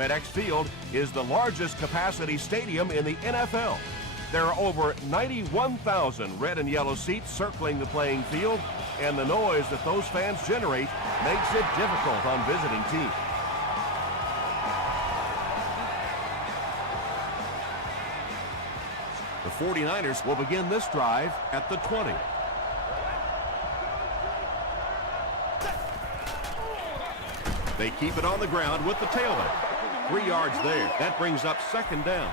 FedEx Field is the largest capacity stadium in the NFL. There are over 91,000 red and yellow seats circling the playing field, and the noise that those fans generate makes it difficult on visiting teams. The 49ers will begin this drive at the 20. They keep it on the ground with the tailback. 3 yards there. That brings up second down.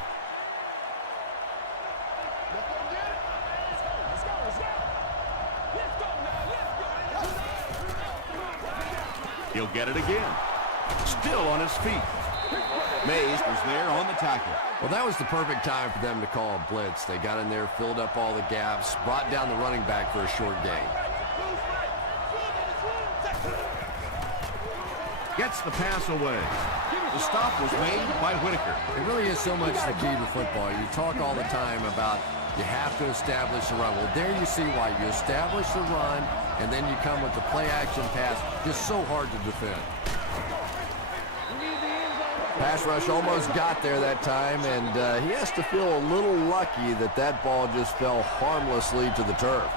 He'll get it again. Still on his feet. Mays was there on the tackle. Well, that was the perfect time for them to call a blitz. They got in there, filled up all the gaps, brought down the running back for a short gain. Gets the pass away. The stop was made by Whitaker. It really is so much the key to football. You talk all the time about you have to establish the run. Well, there you see why. You establish the run, and then you come with the play-action pass. Just so hard to defend. Pass rush almost got there that time, and he has to feel a little lucky that that ball just fell harmlessly to the turf.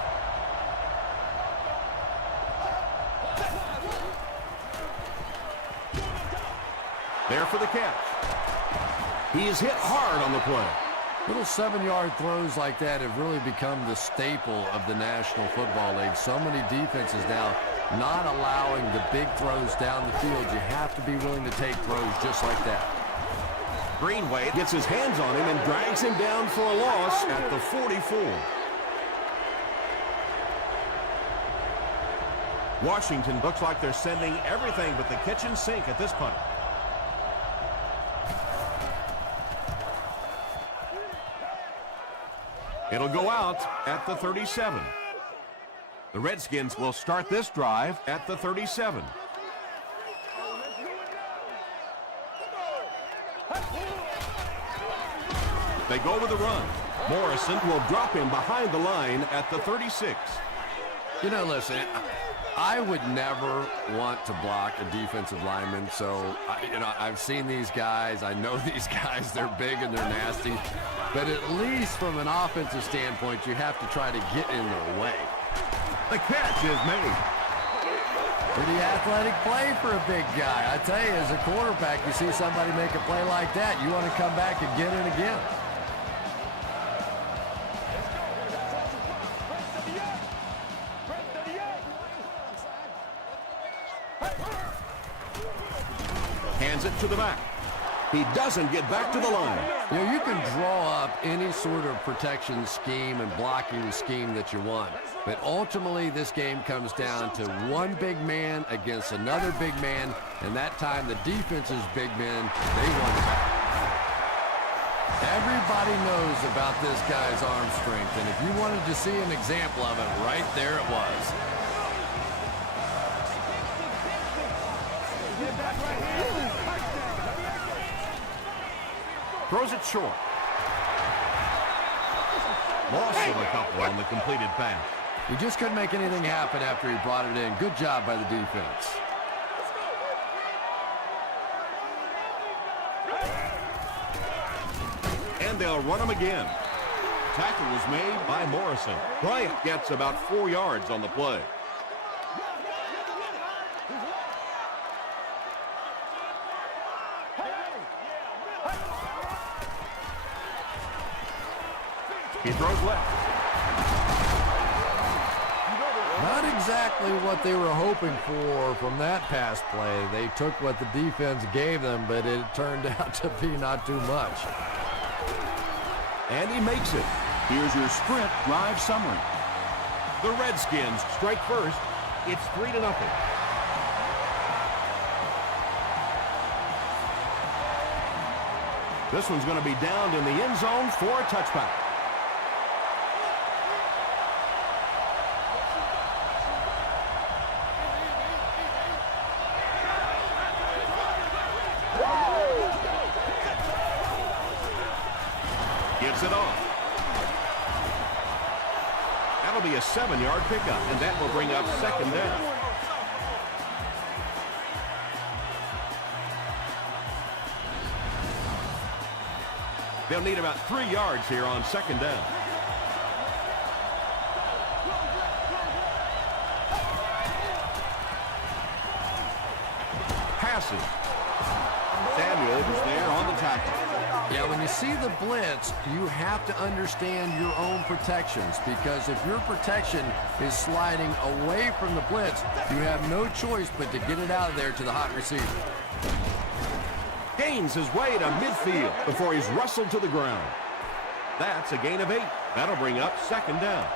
There for the catch. He is hit hard on the play. Little 7-yard throws like that have really become the staple of the National Football League. So many defenses now not allowing the big throws down the field. You have to be willing to take throws just like that. Greenway gets his hands on him and drags him down for a loss at the 44. Washington looks like they're sending everything but the kitchen sink at this punt. It'll go out at the 37. The Redskins will start this drive at the 37. They go with the run. Morrison will drop him behind the line at the 36. You know, listen, I would never want to block a defensive lineman, so, I've seen these guys. I know these guys. They're big and they're nasty. But at least from an offensive standpoint, you have to try to get in their way. The catch is made. Pretty athletic play for a big guy. I tell you, as a quarterback, you see somebody make a play like that, you want to come back and get it again. Hands it to the back. He doesn't get back to the line. You can draw up any sort of protection scheme and blocking scheme that you want. But ultimately, this game comes down to one big man against another big man. And that time, the defense's big men, they won the battle. Everybody knows about this guy's arm strength. And if you wanted to see an example of it, right there it was. Throws it short. Loss of a couple on the completed pass. He just couldn't make anything happen after he brought it in. Good job by the defense. And they'll run him again. Tackle was made by Morrison. Bryant gets about 4 yards on the play. He throws left. Not exactly what they were hoping for from that pass play. They took what the defense gave them, but it turned out to be not too much. And he makes it. Here's your sprint drive summary. The Redskins strike first. It's 3-0. This one's going to be downed in the end zone for a touchback. Gives it off. That'll be a 7-yard pickup, and that will bring up second down. They'll need about 3 yards here on second down. Passes. Samuel was there on the tackle. Yeah, when you see the blitz, you have to understand your own protections, because if your protection is sliding away from the blitz, you have no choice but to get it out of there to the hot receiver. Gains his way to midfield before he's wrestled to the ground. That's a gain of 8. That'll bring up second down.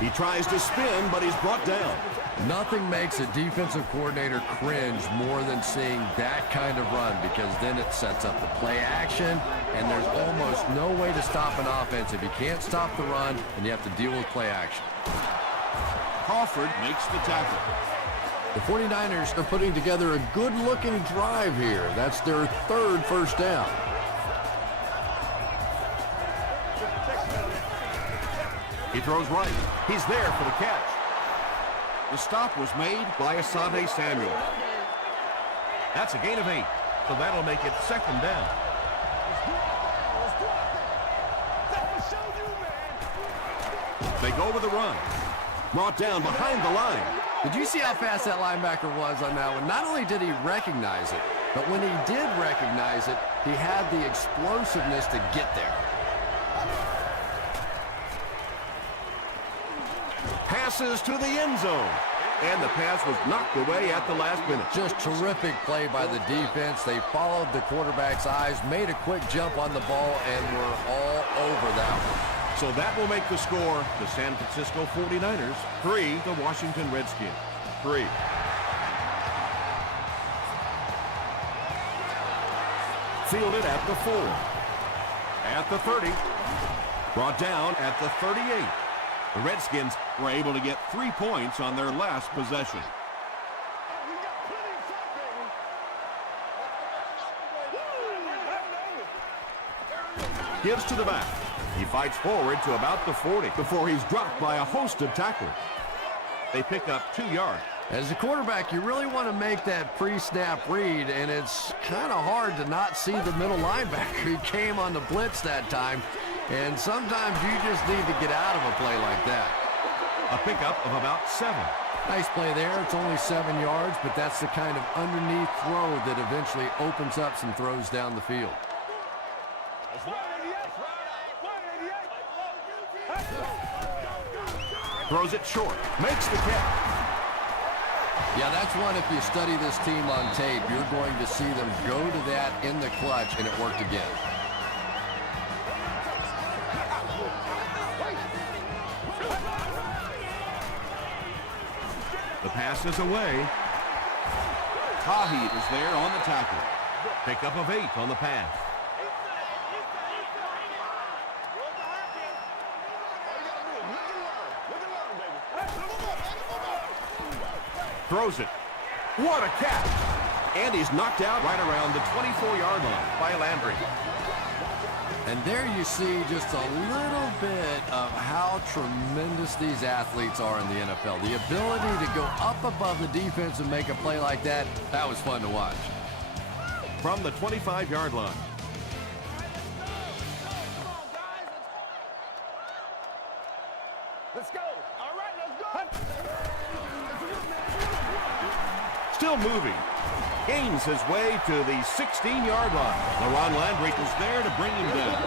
He tries to spin, but he's brought down. Nothing makes a defensive coordinator cringe more than seeing that kind of run, because then it sets up the play action, and there's almost no way to stop an offense if you can't stop the run, and you have to deal with play action. Crawford makes the tackle. The 49ers are putting together a good-looking drive here. That's their 3rd first down. He throws right. He's there for the catch. The stop was made by Asante Samuel. That's a gain of 8, so that'll make it second down. They go with the run. Brought down behind the line. Did you see how fast that linebacker was on that one? Not only did he recognize it, but when he did recognize it, he had the explosiveness to get there. Passes to the end zone. And the pass was knocked away at the last minute. Just terrific play by the defense. They followed the quarterback's eyes, made a quick jump on the ball, and were all over that one. So that will make the score the San Francisco 49ers 3, the Washington Redskins 3. Fielded at the 4. At the 30. Brought down at the 38. The Redskins were able to get 3 points on their last possession. Gives to the back. He fights forward to about the 40 before he's dropped by a host of tacklers. They pick up 2 yards. As a quarterback, you really want to make that pre-snap read, and it's kind of hard to not see the middle linebacker. He came on the blitz that time, and sometimes you just need to get out of a play like that. A pickup of about 7. Nice play there. It's only 7 yards, but that's the kind of underneath throw that eventually opens up some throws down the field. Throws it short. Makes the catch. Yeah, that's one, if you study this team on tape, you're going to see them go to that in the clutch, and it worked again. The pass is away. Tahi is there on the tackle. Pickup of 8 on the pass. Throws it. What a catch! And he's knocked out right around the 24-yard line by Landry. And there you see just a little bit of how tremendous these athletes are in the NFL. The ability to go up above the defense and make a play like that, that was fun to watch. From the 25-yard line. Let's go. All right, let's go. Still moving. Gains his way to the 16-yard line. LaRon Landry is there to bring him down.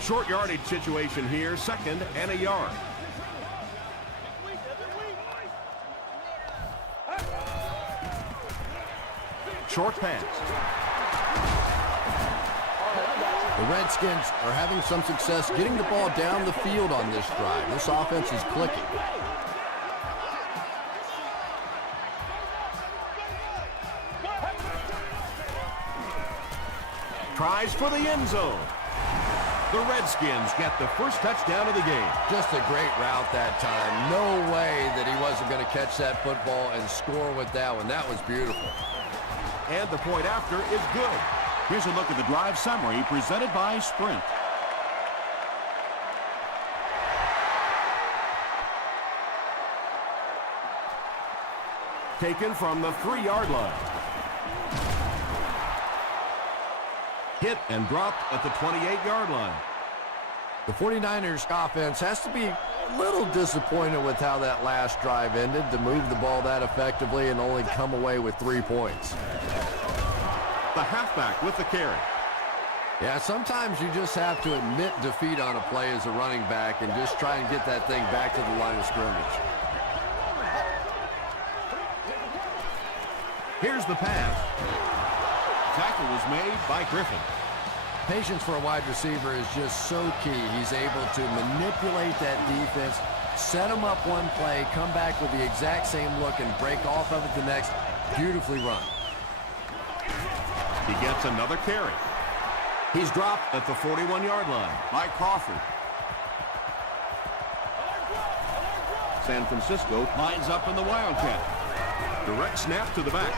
Short yardage situation here, 2nd and a yard. Short pass. The Redskins are having some success getting the ball down the field on this drive. This offense is clicking. Tries for the end zone. The Redskins get the first touchdown of the game. Just a great route that time. No way that he wasn't going to catch that football and score with that one. That was beautiful. And the point after is good. Here's a look at the drive summary presented by Sprint. taken from the 3-yard line. Hit and dropped at the 28-yard line. The 49ers offense has to be a little disappointed with how that last drive ended, to move the ball that effectively and only come away with 3 points. The halfback with the carry. Yeah, sometimes you just have to admit defeat on a play as a running back and just try and get that thing back to the line of scrimmage. Here's the pass. Tackle was made by Griffin. Patience for a wide receiver is just so key. He's able to manipulate that defense, set them up one play, come back with the exact same look, and break off of it the next. Beautifully run. He gets another carry. He's dropped at the 41-yard line by Crawford. San Francisco lines up in the Wildcat. Direct snap to the back.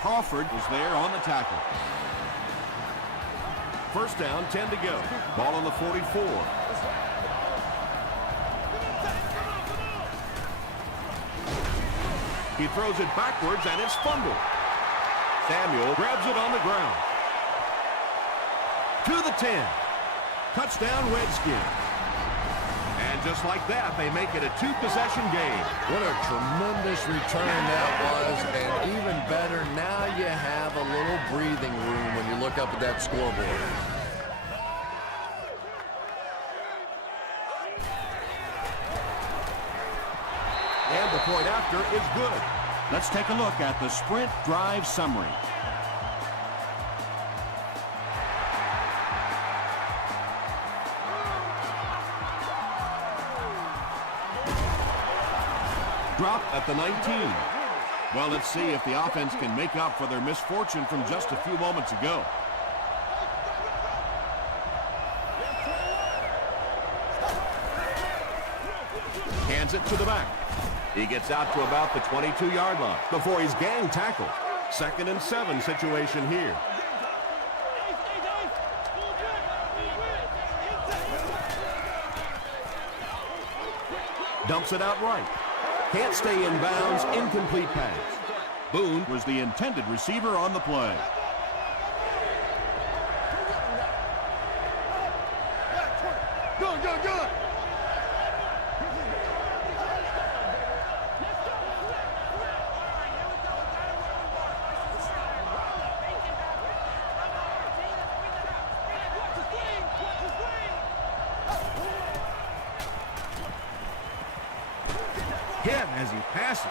Crawford was there on the tackle. First down, 10 to go. Ball on the 44. He throws it backwards, and it's fumbled. Samuel grabs it on the ground. To the 10. Touchdown, Redskins. And just like that, they make it a 2-possession game. What a tremendous return that was, and even better, now you have a little breathing room when you look up at that scoreboard. And the point after is good. Let's take a look at the sprint drive summary. Drop at the 19. Well, let's see if the offense can make up for their misfortune from just a few moments ago. Hands it to the back. He gets out to about the 22-yard line before he's gang tackled. 2nd and 7 situation here. Dumps it out right. Can't stay in bounds. Incomplete pass. Boone was the intended receiver on the play. Good, good, good. Hit as he passes.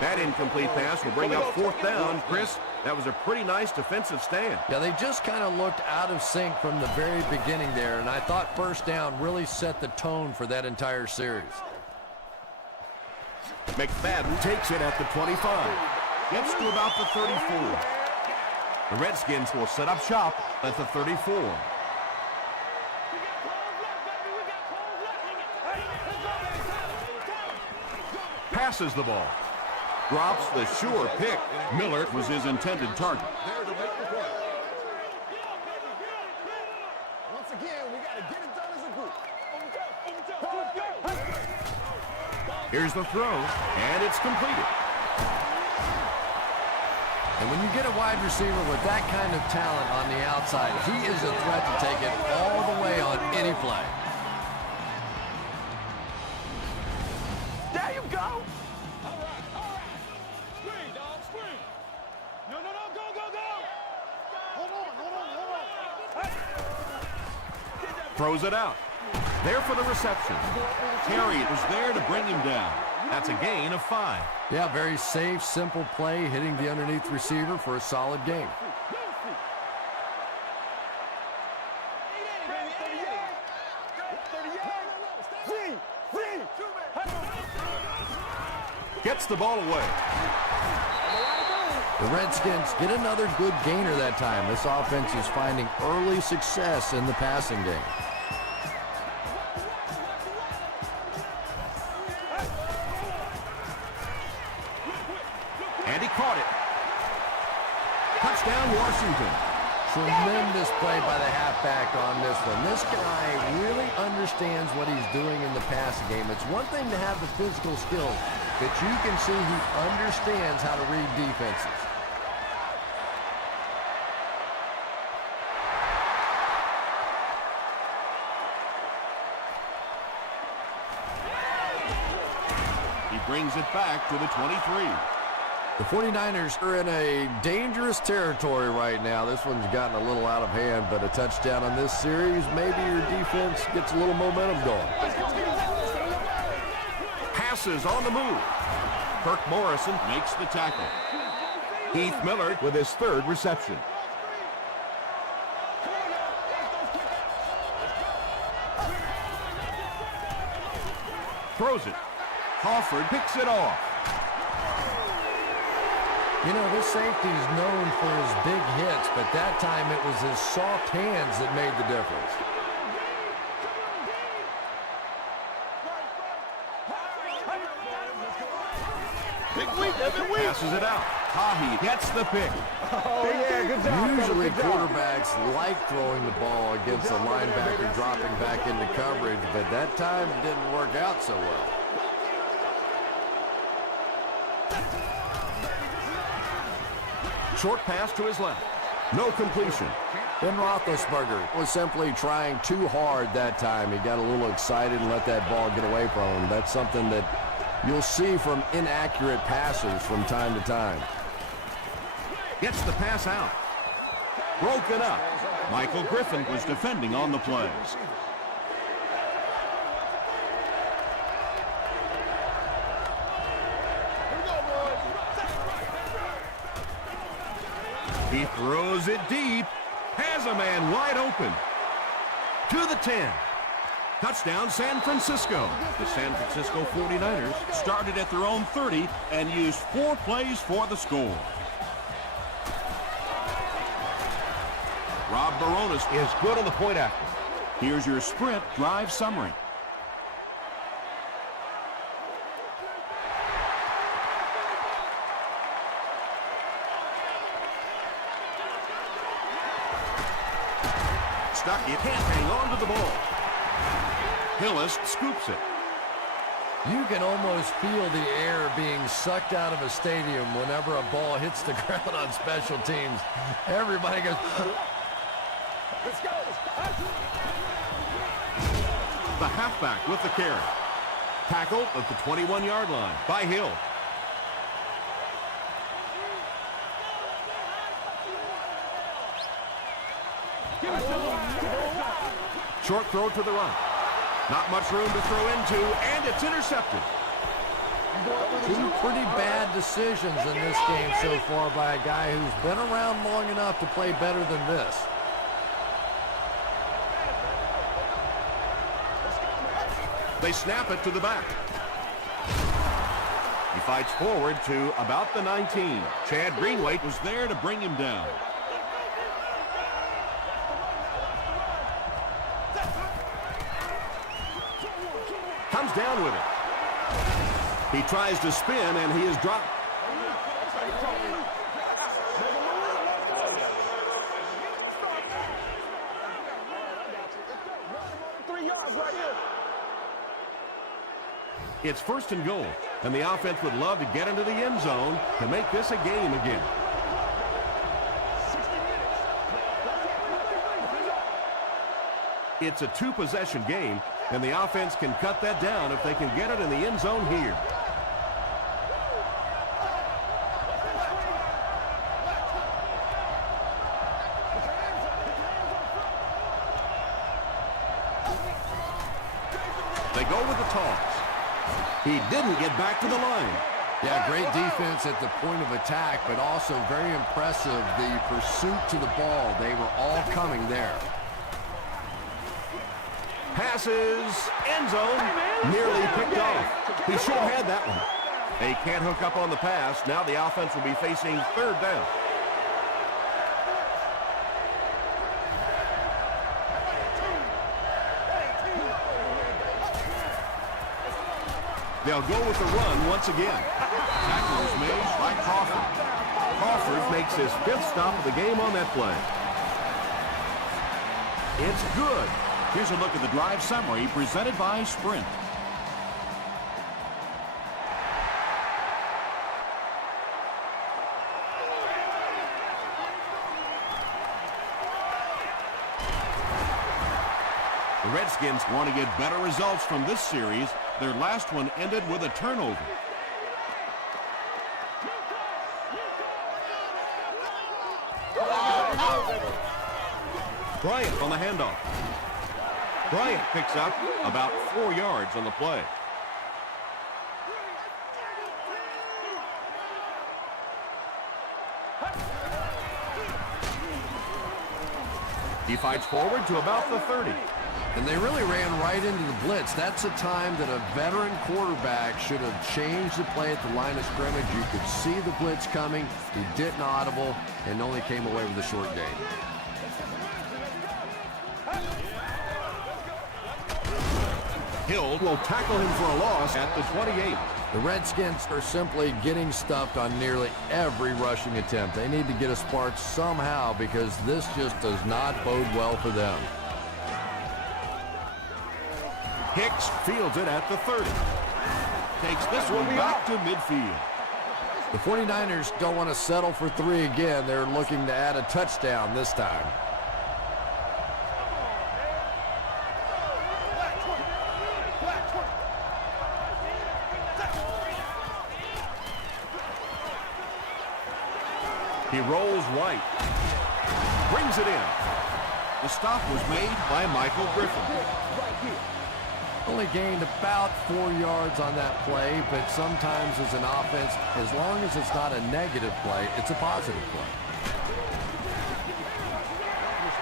That incomplete pass will bring up 4th down. Chris, that was a pretty nice defensive stand. Yeah, they just kind of looked out of sync from the very beginning there, and I thought first down really set the tone for that entire series. McFadden takes it at the 25. Gets to about the 34. The Redskins will set up shop at the 34. Passes the ball. Drops the sure pick. Miller was his intended target. Once again, we got to get it done as a group. Here's the throw, and it's completed. And when you get a wide receiver with that kind of talent on the outside, he is a threat to take it all the way on any play. There you go. All right, all right. Screen, dog, screen. No, no, no, go, go, go. Hold on, hold on, hold on. Hey. Throws it out. There for the reception. Terry was there to bring him down. That's a gain of 5. Yeah, very safe, simple play, hitting the underneath receiver for a solid game. Gets the ball away. The Redskins get another good gainer that time. This offense is finding early success in the passing game. And he caught it. Touchdown, Washington. Tremendous play by the halfback on this one. This guy really understands what he's doing in the passing game. It's one thing to have the physical skills, but you can see he understands how to read defenses. He brings it back to the 23. The 49ers are in a dangerous territory right now. This one's gotten a little out of hand, but a touchdown on this series, maybe your defense gets a little momentum going. Passes on the move. Kirk Morrison Makes the tackle. Heath Miller with his third reception. Throws it. Crawford picks it off. You know, this safety's known for his big hits, but that time it was his soft hands that made the difference. Big week, every week. Passes it out. Tahi gets the pick. Oh, yeah, good job. Usually Good job. quarterbacks like throwing the ball against a linebacker dropping back into coverage, but that time it didn't work out so well. Short pass to his left. No completion. Ben Roethlisberger was simply trying too hard that time. He got a little excited and let that ball get away from him. That's something that you'll see from inaccurate passers from time to time. Gets the pass out. Broken up. Michael Griffin was defending on the play. He throws it deep. Has a man wide open. To the 10. Touchdown, San Francisco. The San Francisco 49ers Started at their own 30 and used 4 plays for the score. Rob Baronis. is good on the point after. Here's your sprint drive summary. Stuck. He can't hang on to the ball. Hillis scoops it. You can almost feel the air being sucked out of a stadium whenever a ball hits the ground on special teams. Everybody goes, Let's go. The halfback with the carry. Tackle at the 21-yard line by Hill. Short throw to the right. Not much room to throw into, and it's intercepted. two pretty bad decisions in this game so far by a guy who's been around long enough to play better than this. They snap it to the back. He fights forward to about the 19. Chad Greenway Was there to bring him down. comes down with it. He tries to spin, and he is dropped. It's first and goal, and the offense would love to get into the end zone to make this a game again. It's a two-possession game, and the offense can cut that down if they can get it in the end zone here. They go with the toss. He didn't get back to the line. Yeah, great defense at the point of attack, but also very impressive the pursuit to the ball. They were all coming there. Passes, end zone, nearly picked off. He should have had that one. They can't hook up on the pass. Now the offense will be facing third down. They'll go with the run once again. Tackle is made by Crawford. Crawford makes his fifth stop of the game on that play. It's good. Here's a look at the drive summary presented by Sprint. The Redskins want to get better results from this series. Their last one ended with a turnover. Bryant on the handoff. Bryant picks up about 4 yards on the play. He fights forward to about the 30. And they really ran right into the blitz. That's a time that a veteran quarterback should have changed the play at the line of scrimmage. You could see the blitz coming. He didn't audible and only came away with a short gain. Hill will tackle him for a loss at the 28. The Redskins are simply getting stuffed on nearly every rushing attempt. They need to get a spark somehow because this just does not bode well for them. Hicks fields it at the 30. Takes this one back to midfield. The 49ers don't want to settle for 3 again. They're looking to add a touchdown this time. He rolls right. Brings it in. The stop was made by Michael Griffin. Only gained about 4 yards on that play, but sometimes as an offense, as long as it's not a negative play, it's a positive play.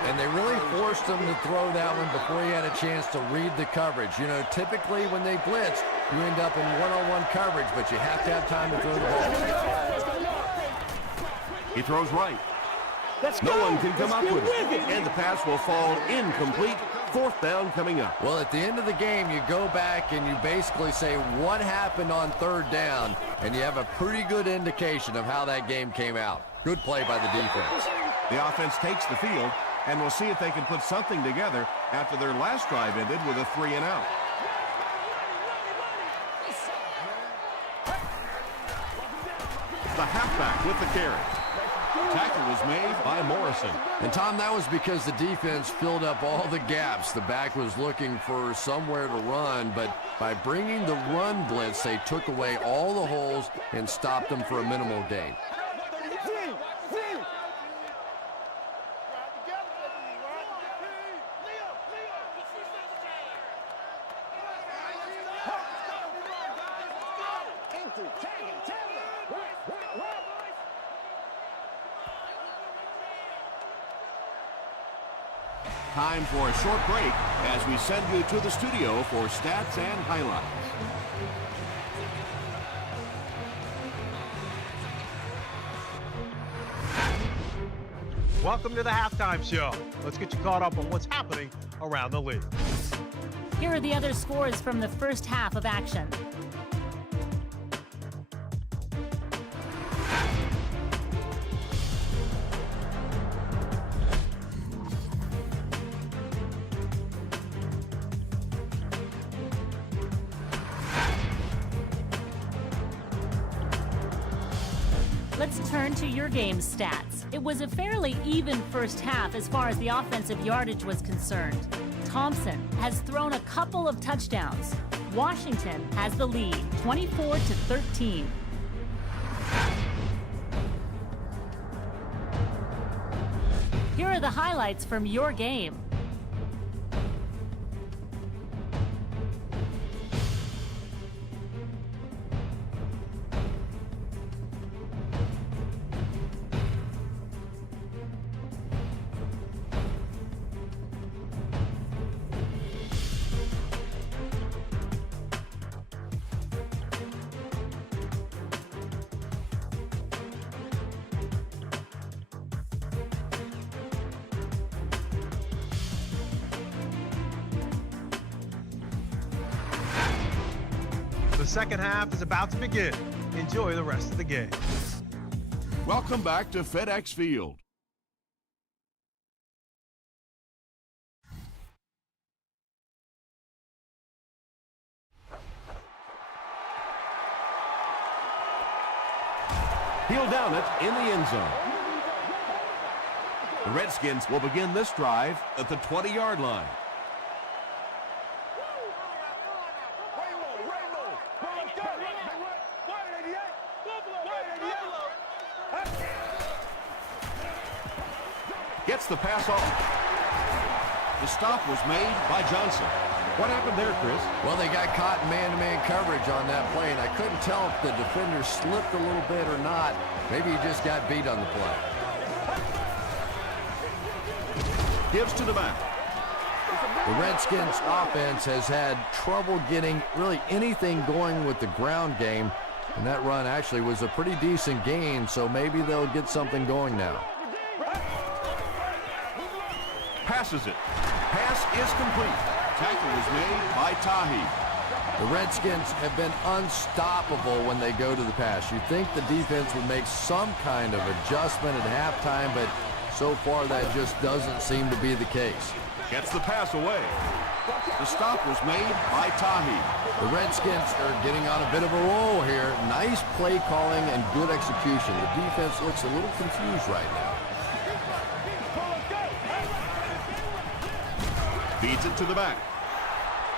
And they really forced him to throw that one before he had a chance to read the coverage. You know, typically when they blitz, you end up in one-on-one coverage, but you have to have time to throw the ball. He throws right. No one can come up with it. And the pass will fall incomplete. 4th down coming up. Well, at the end of the game, you go back and you basically say what happened on 3rd down, and you have a pretty good indication of how that game came out. Good play by the defense. The offense takes the field, and we'll see if they can put something together after their last drive ended with a 3-and-out. The halfback with the carry. Tackle was made by Morrison. And, Tom, that was because the defense filled up all the gaps. The back was looking for somewhere to run, but by bringing the run blitz, they took away all the holes and stopped them for a minimal gain. Time for a short break as we send you to the studio for stats and highlights. Welcome to the halftime show. Let's get you caught up on what's happening around the league. Here are the other scores from the first half of action. Let's turn to your game stats. It was a fairly even first half as far as the offensive yardage was concerned. Thompson has thrown a couple of touchdowns. Washington has the lead, 24-13. Here are the highlights from your game. The second half is about to begin. Enjoy the rest of the game. Welcome back to FedEx Field. He'll down it in the end zone. The Redskins will begin this drive at the 20-yard line. Gets the pass off. The stop was made by Johnson. What happened there, Chris? Well, they got caught in man-to-man coverage on that play, and I couldn't tell if the defender slipped a little bit or not. Maybe he just got beat on the play. Gives to the back. The Redskins offense has had trouble getting really anything going with the ground game, and that run actually was a pretty decent gain, so maybe they'll get something going now. Passes it. Pass is complete. Tackle was made by Tahi. The Redskins have been unstoppable when they go to the pass. You'd think the defense would make some kind of adjustment at halftime, but so far that just doesn't seem to be the case. Gets the pass away. The stop was made by Tahi. The Redskins are getting on a bit of a roll here. Nice play calling and good execution. The defense looks a little confused right now. Feeds it to the back.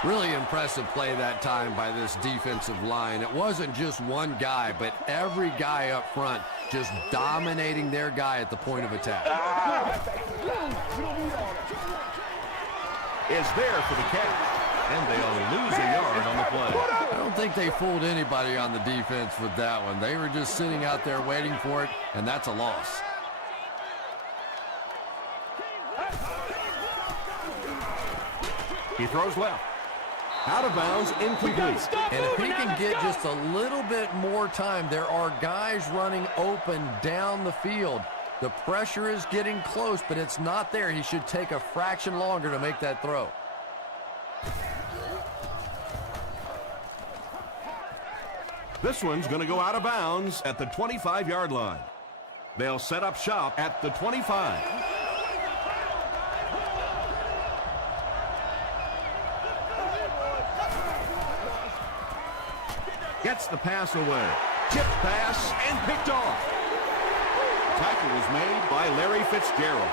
Really impressive play that time by this defensive line. It wasn't just one guy, but every guy up front just dominating their guy at the point of attack. Is there for the catch. And they'll lose a yard on the play. I don't think they fooled anybody on the defense with that one. They were just sitting out there waiting for it, and that's a loss. He throws left. Out of bounds, incomplete. And if he can get just a little bit more time, there are guys running open down the field. The pressure is getting close, but it's not there. He should take a fraction longer to make that throw. This one's going to go out of bounds at the 25-yard line. They'll set up shop at the 25. Gets the pass away. Tipped pass and picked off. Tackle was made by Larry Fitzgerald.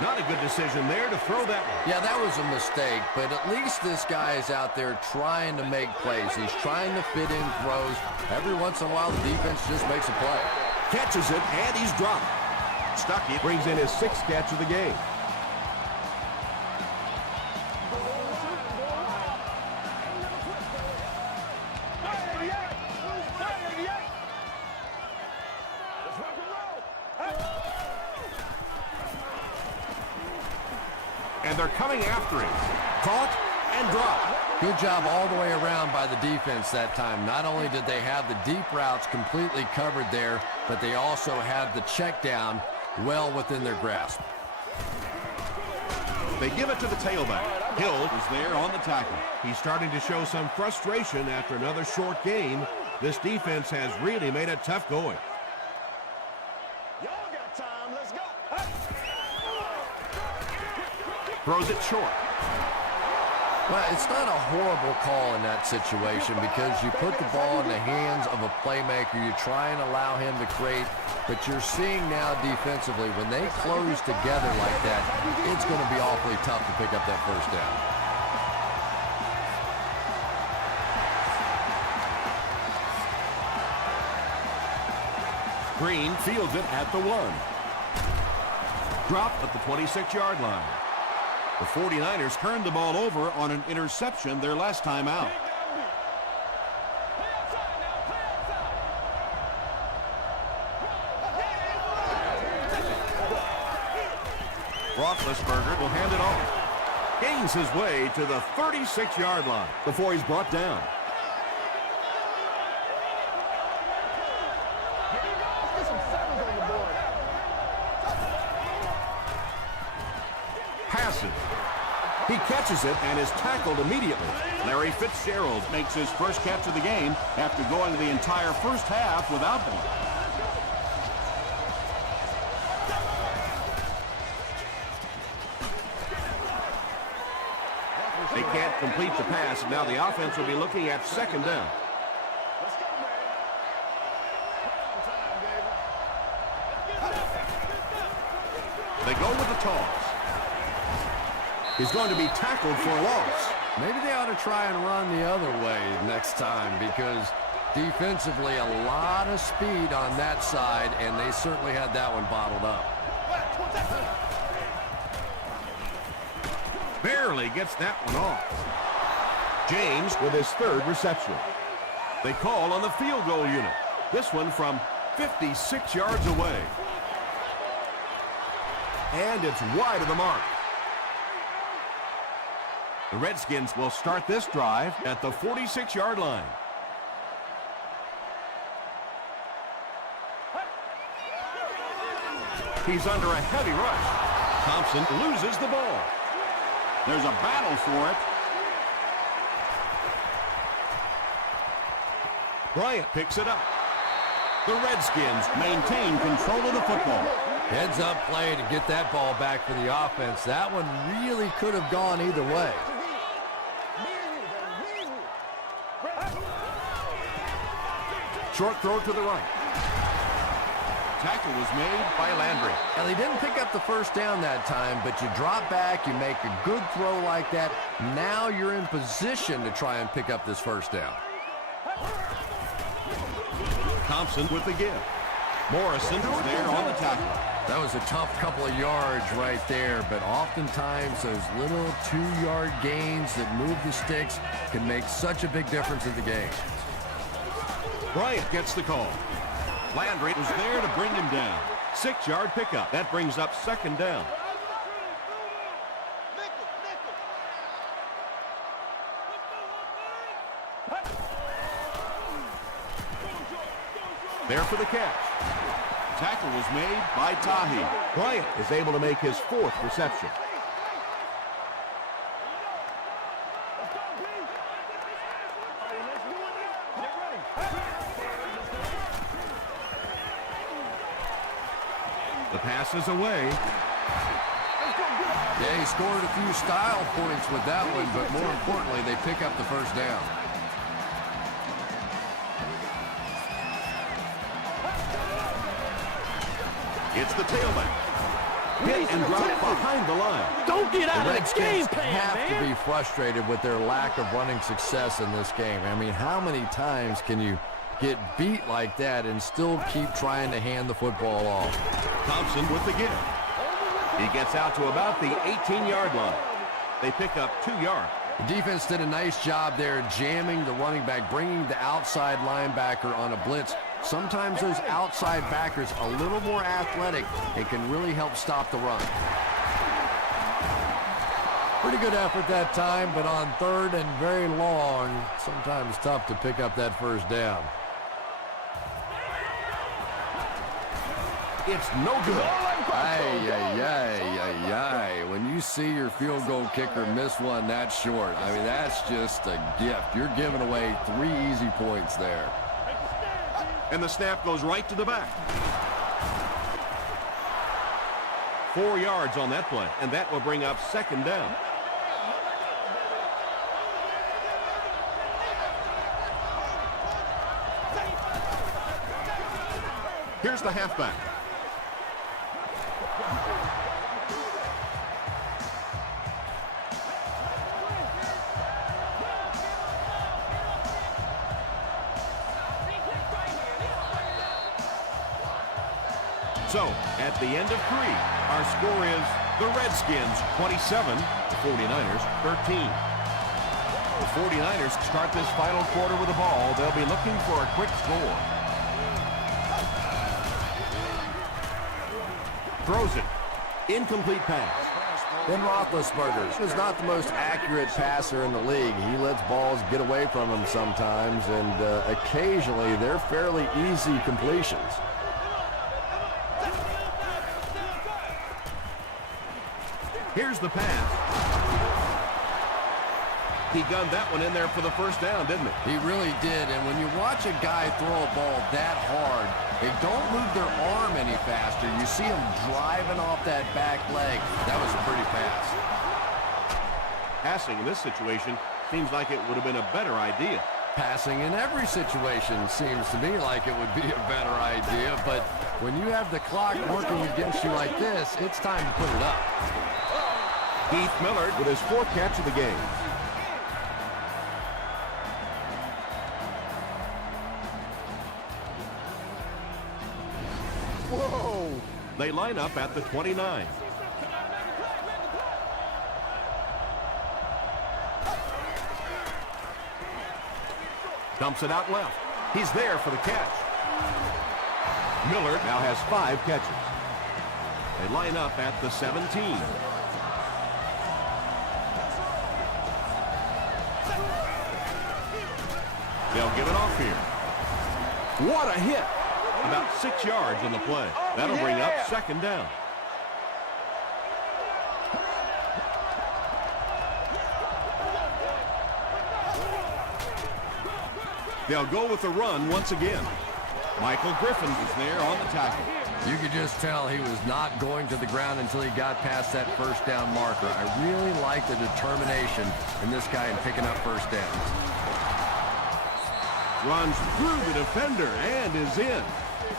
Not a good decision there to throw that one. Yeah, that was a mistake, but at least this guy is out there trying to make plays. He's trying to fit in throws. Every once in a while, the defense just makes a play. Catches it, and he's dropped. Stuckey brings in his 6th catch of the game. And they're coming after him. Caught and dropped. Good job all the way around by the defense that time. Not only did they have the deep routes completely covered there, but they also had the check down well within their grasp. They give it to the tailback. Hill Was there on the tackle. He's starting to show some frustration after another short game. This defense has really made it tough going. Y'all got time. Let's go. Throws it short. Well, it's not a horrible call in that situation because you put the ball in the hands of a playmaker. You try and allow him to create, but you're seeing now defensively, when they close together like that, it's going to be awfully tough to pick up that first down. Green fields it at the 1. Dropped at the 26-yard line. The 49ers turned the ball over on an interception their last time out. Roethlisberger will hand it off. Gains his way to the 36-yard line before he's brought down. Passes. He catches it and is tackled immediately. Larry Fitzgerald makes his first catch of the game after going the entire first half without one. They can't complete the pass. Now the offense will be looking at 2nd down. They go with the toss. He's going to be tackled for a loss. Maybe they ought to try and run the other way next time, because defensively a lot of speed on that side, and they certainly had that one bottled up. Barely gets that one off. James with his third reception. They call on the field goal unit. This one from 56 yards away. And it's wide of the mark. The Redskins will start this drive at the 46-yard line. He's under a heavy rush. Thompson loses the ball. There's a battle for it. Bryant picks it up. The Redskins Maintain control of the football. Heads up play to get that ball back for the offense. That one really could have gone either way. short throw to the right. Tackle was made by Landry. Now, they didn't pick up the first down that time, but you drop back, you make a good throw like that. Now you're in position to try and pick up this first down. Thompson with the give. Morrison is there on the tackle. That was a tough couple of yards right there, but oftentimes those little 2-yard gains that move the sticks can make such a big difference in the game. Bryant gets the call. Landry was there to bring him down. 6-yard pickup. That brings up second down. There for the catch. Tackle was made by Tahi. Bryant is able to make his 4th reception. The pass is away. Yeah, he scored a few style points with that one, but more importantly, they pick up the first down. It's the tailback. Hit and drop behind the line. Don't get out of the game Redskins plan, have man. to be frustrated with their lack of running success in this game. I mean, how many times can you get beat like that and still keep trying to hand the football off? Thompson with the give. He gets out to about the 18-yard line. They pick up 2 yards. The defense did a nice job there jamming the running back, bringing the outside linebacker on a blitz. Sometimes those outside backers a little more athletic. It can really help stop the run. Pretty good effort that time, but on third and very long, sometimes tough to pick up that first down. It's no good. Ay. When you see your field goal kicker miss one that short, I mean, that's just a gift. You're giving away 3 easy points there. And the snap goes right to the back. 4 yards on that play, and that will bring up second down. Here's the halfback. So, at the end of 3, our score is the Redskins 27, the 49ers 13. The 49ers start this final quarter with the ball. They'll be looking for a quick score. Throws it. Incomplete pass. Ben Roethlisberger is not the most accurate passer in the league. He lets balls get away from him sometimes, and occasionally they're fairly easy completions. Here's the pass. He gunned that one in there for the first down, didn't he? He really did, and when you watch a guy throw a ball that hard, they don't move their arm any faster. You see him driving off that back leg. That was a pretty pass. Passing in this situation seems like it would have been a better idea. Passing in every situation seems to me like it would be a better idea, but When you have the clock working against you like this, it's time to put it up. Heath Millard with his 4th catch of the game. Whoa! They line up at the 29. Dumps it out left. He's there for the catch. Millard now has 5 catches. They line up at the 17. They'll give it off here. What a hit! About 6 yards on the play. That'll bring up 2nd down. They'll go with the run once again. Michael Griffin is there on the tackle. You could just tell he was not going to the ground until he got past that 1st down marker. I really like the determination in this guy in picking up 1st downs. Runs through the defender and is in.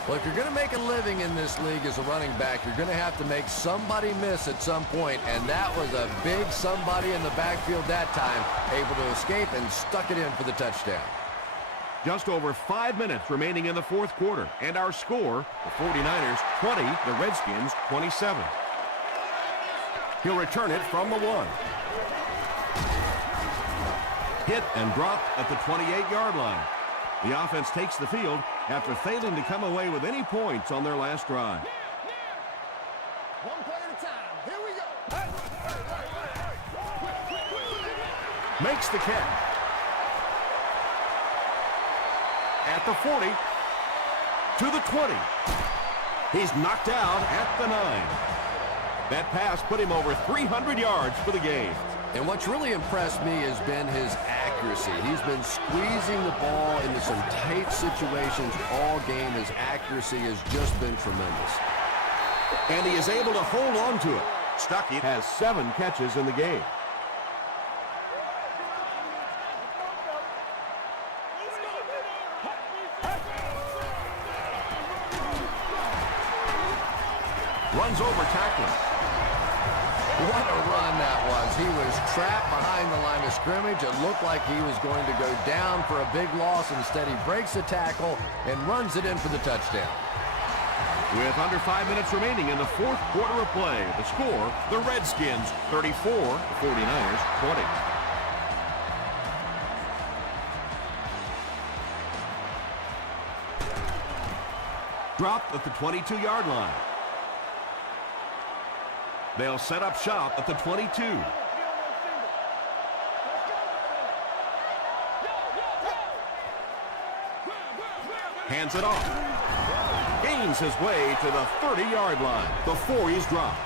Well, if you're going to make a living in this league as a running back, you're going to have to make somebody miss at some point, and that was a big somebody in the backfield that time, able to escape and stuck it in for the touchdown. Just over 5 minutes remaining in the 4th quarter, and our score, the 49ers 20, the Redskins 27. He'll return it from the 1. Hit and dropped at the 28-yard line. The offense takes the field after failing to come away with any points on their last drive. One play at a time. Here we go. Makes the catch. At the 40, to the 20. He's knocked out at the 9. That pass put him over 300 yards for the game. And what's really impressed me has been his accuracy. He's been squeezing the ball into some tight situations all game. His accuracy has just been tremendous. And he is able to hold on to it. Stuckey has 7 catches in the game. Runs over tackling. What a run that was. He was trapped behind the line of scrimmage. It looked like he was going to go down for a big loss. Instead, he breaks the tackle and runs it in for the touchdown. With under 5 minutes remaining in the 4th quarter of play, the score, the Redskins 34, the 49ers 20. Dropped at the 22-yard line. They'll set up shop at the 22. Hands it off. Gains his way to the 30-yard line before he's dropped.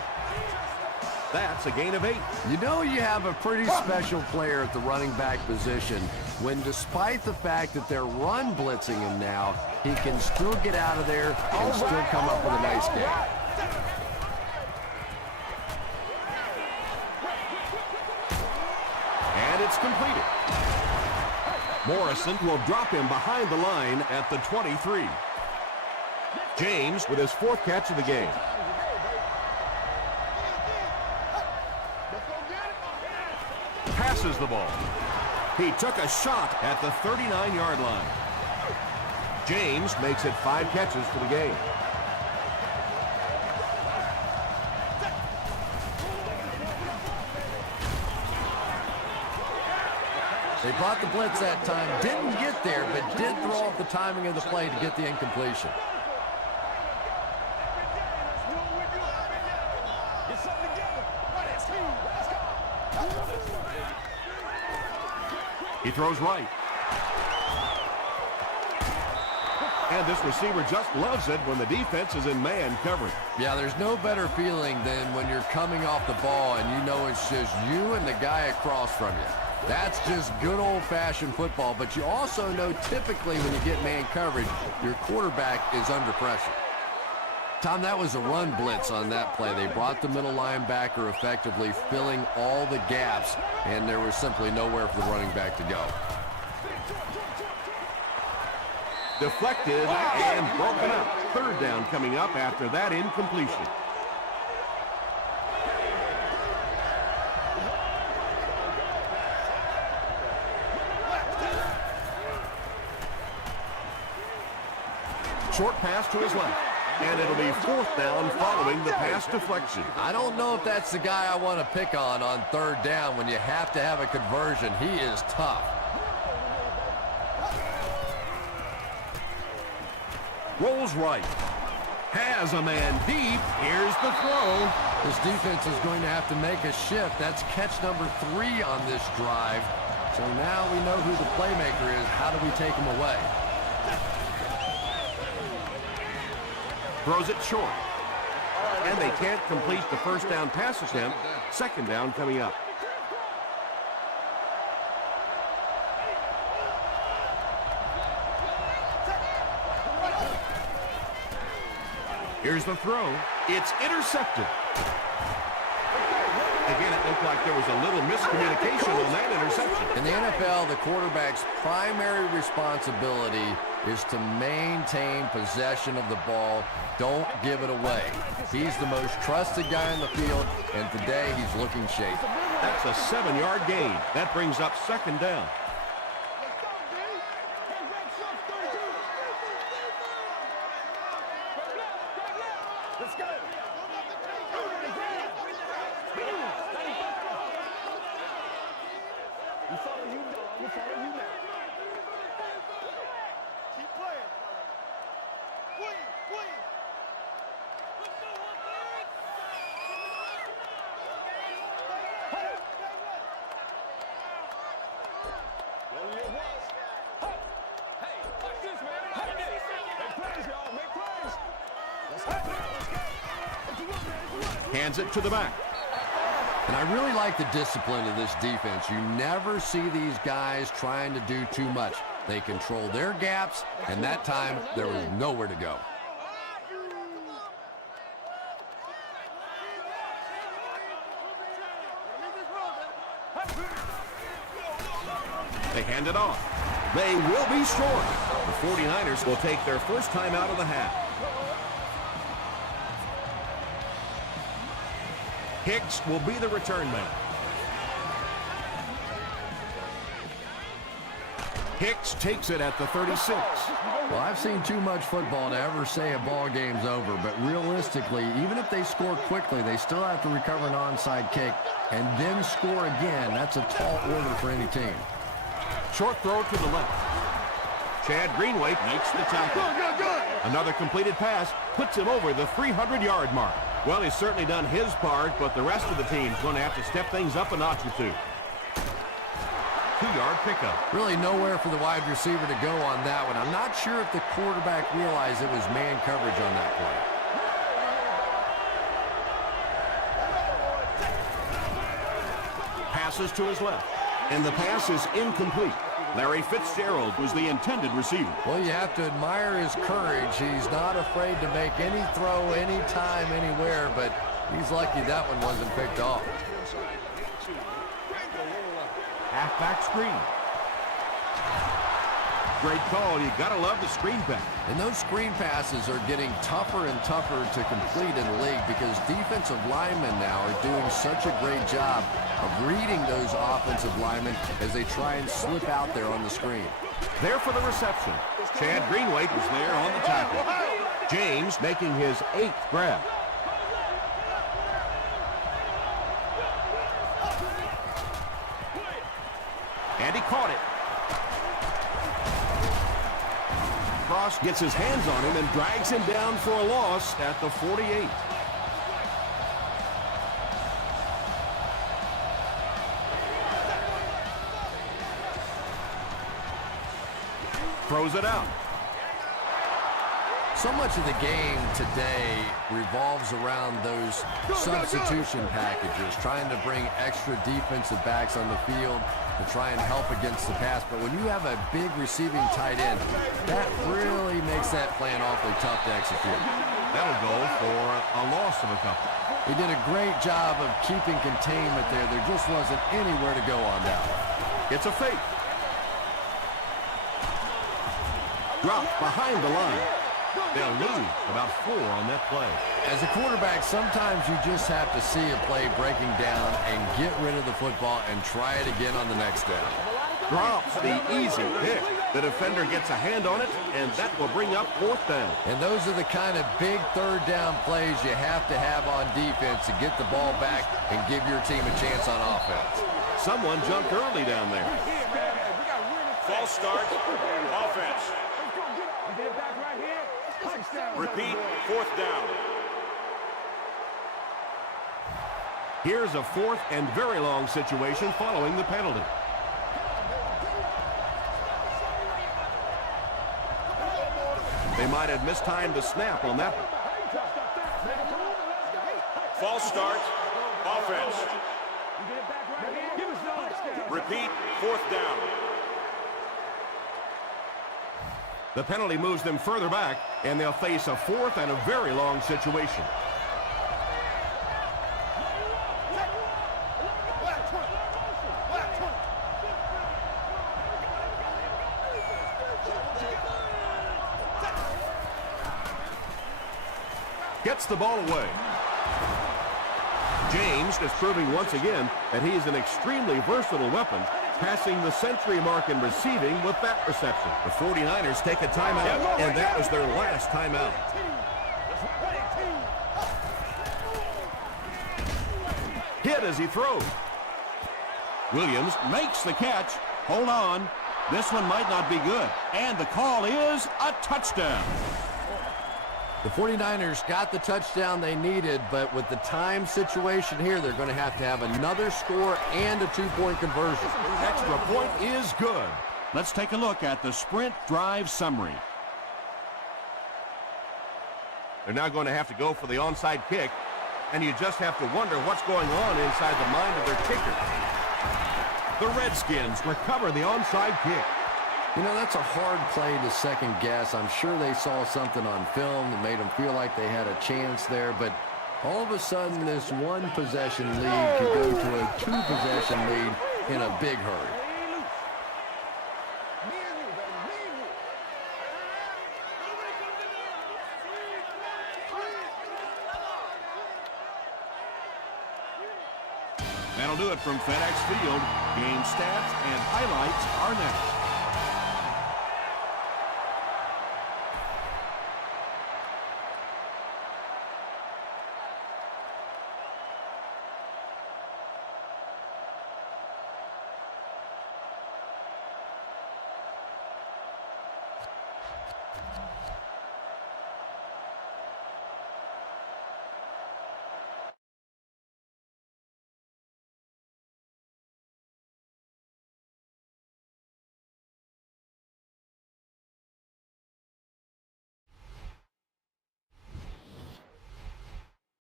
That's a gain of 8. You know you have a pretty special player at the running back position when, despite the fact that they're run blitzing him now, he can still get out of there and still come up with a nice game. And it's completed. Morrison will drop him behind the line at the 23. James with his 4th catch of the game. Passes the ball. He took a shot at the 39-yard line. James makes it 5 catches for the game. They brought the blitz that time, didn't get there, but did throw off the timing of the play to get the incompletion. He throws right. And this receiver just loves it when the defense is in man coverage. Yeah, there's no better feeling than when you're coming off the ball and you know it's just you and the guy across from you. That's just good old-fashioned football, but you also know typically when you get man coverage, your quarterback is under pressure. Tom, that was a run blitz on that play. They brought the middle linebacker effectively, filling all the gaps, and there was simply nowhere for the running back to go. Deflected and broken up. Third down coming up after that incompletion. Short pass to his left. And it'll be fourth down following the pass deflection. I don't know if that's the guy I want to pick on third down when you have to have a conversion. He is tough. Rolls right. Has a man deep. Here's the throw. This defense is going to have to make a shift. That's catch number 3 on this drive. So now we know who the playmaker is. How do we take him away? Throws it short. And they can't complete the first down pass attempt. Second down coming up. Here's the throw. It's intercepted. Again, it looked like there was a little miscommunication on that interception. In the NFL, the quarterback's primary responsibility is to maintain possession of the ball. Don't give it away. He's the most trusted guy in the field, and today he's looking shaky. That's a 7-yard gain. That brings up second down. Let's go. We follow you, dog. We follow you now. Keep playing. Queen. Hey, watch this, man. Make plays, y'all. Make plays. Let's go. Hands it to the back. And I really like the discipline of this defense. You never see these guys trying to do too much. They control their gaps, and that time there was nowhere to go. They hand it off. They will be short. The 49ers will take their first time out of the half. Hicks will be the return man. Hicks takes it at the 36. Well, I've seen too much football to ever say a ball game's over, but realistically, even if they score quickly, they still have to recover an onside kick and then score again. That's a tall order for any team. Short throw to the left. Chad Greenway makes the tackle. Good. Another completed pass puts him over the 300-yard mark. Well, he's certainly done his part, but the rest of the team's going to have to step things up a notch or two. 2-yard pickup. Really nowhere for the wide receiver to go on that one. I'm not sure if the quarterback realized it was man coverage on that play. Passes to his left, and the pass is incomplete. Larry Fitzgerald was the intended receiver. Well, you have to admire his courage. He's not afraid to make any throw, anytime, anywhere, but he's lucky that one wasn't picked off. Halfback screen. Great call. You got to love the screen pass. And those screen passes are getting tougher and tougher to complete in the league because defensive linemen now are doing such a great job of reading those offensive linemen as they try and slip out there on the screen. There for the reception. Chad Greenway was there on the tackle. James making his 8th grab. And he caught it. Cross gets his hands on him and drags him down for a loss at the 48. Throws it out. So much of the game today revolves around those substitution packages, trying to bring extra defensive backs on the field to try and help against the pass. But when you have a big receiving tight end, that really makes that plan awfully tough to execute. That'll go for a loss of a couple. He did a great job of keeping containment there. There just wasn't anywhere to go on that one. It's a fake. Dropped behind the line. They'll lose about 4 on that play. As a quarterback, sometimes you just have to see a play breaking down and get rid of the football and try it again on the next down. Drops the easy pick. The defender gets a hand on it, and that will bring up 4th down. And those are the kind of big third down plays you have to have on defense to get the ball back and give your team a chance on offense. Someone jumped early down there. False start. Offense. Repeat. 4th down. Here's a 4th and very long situation following the penalty. They might have mistimed the snap on that one. False start. Offense. Repeat. 4th down. The penalty moves them further back, and they'll face a 4th and a very long situation. Gets the ball away. James is proving once again that he is an extremely versatile weapon, passing the century mark in receiving with that reception. The 49ers take a timeout, and that was their last timeout. Hit as he throws. Williams makes the catch. Hold on. This one might not be good. And the call is a touchdown. The 49ers got the touchdown they needed, but with the time situation here, they're going to have another score and a 2-point conversion. Extra point is good. Let's take a look at the sprint drive summary. They're now going to have to go for the onside kick, and you just have to wonder what's going on inside the mind of their kicker. The Redskins recover the onside kick. You know, that's a hard play to second guess. I'm sure they saw something on film that made them feel like they had a chance there, but all of a sudden this one possession lead could go to a 2-possession lead in a big hurry. That'll do it from FedEx Field. Game stats and highlights are next.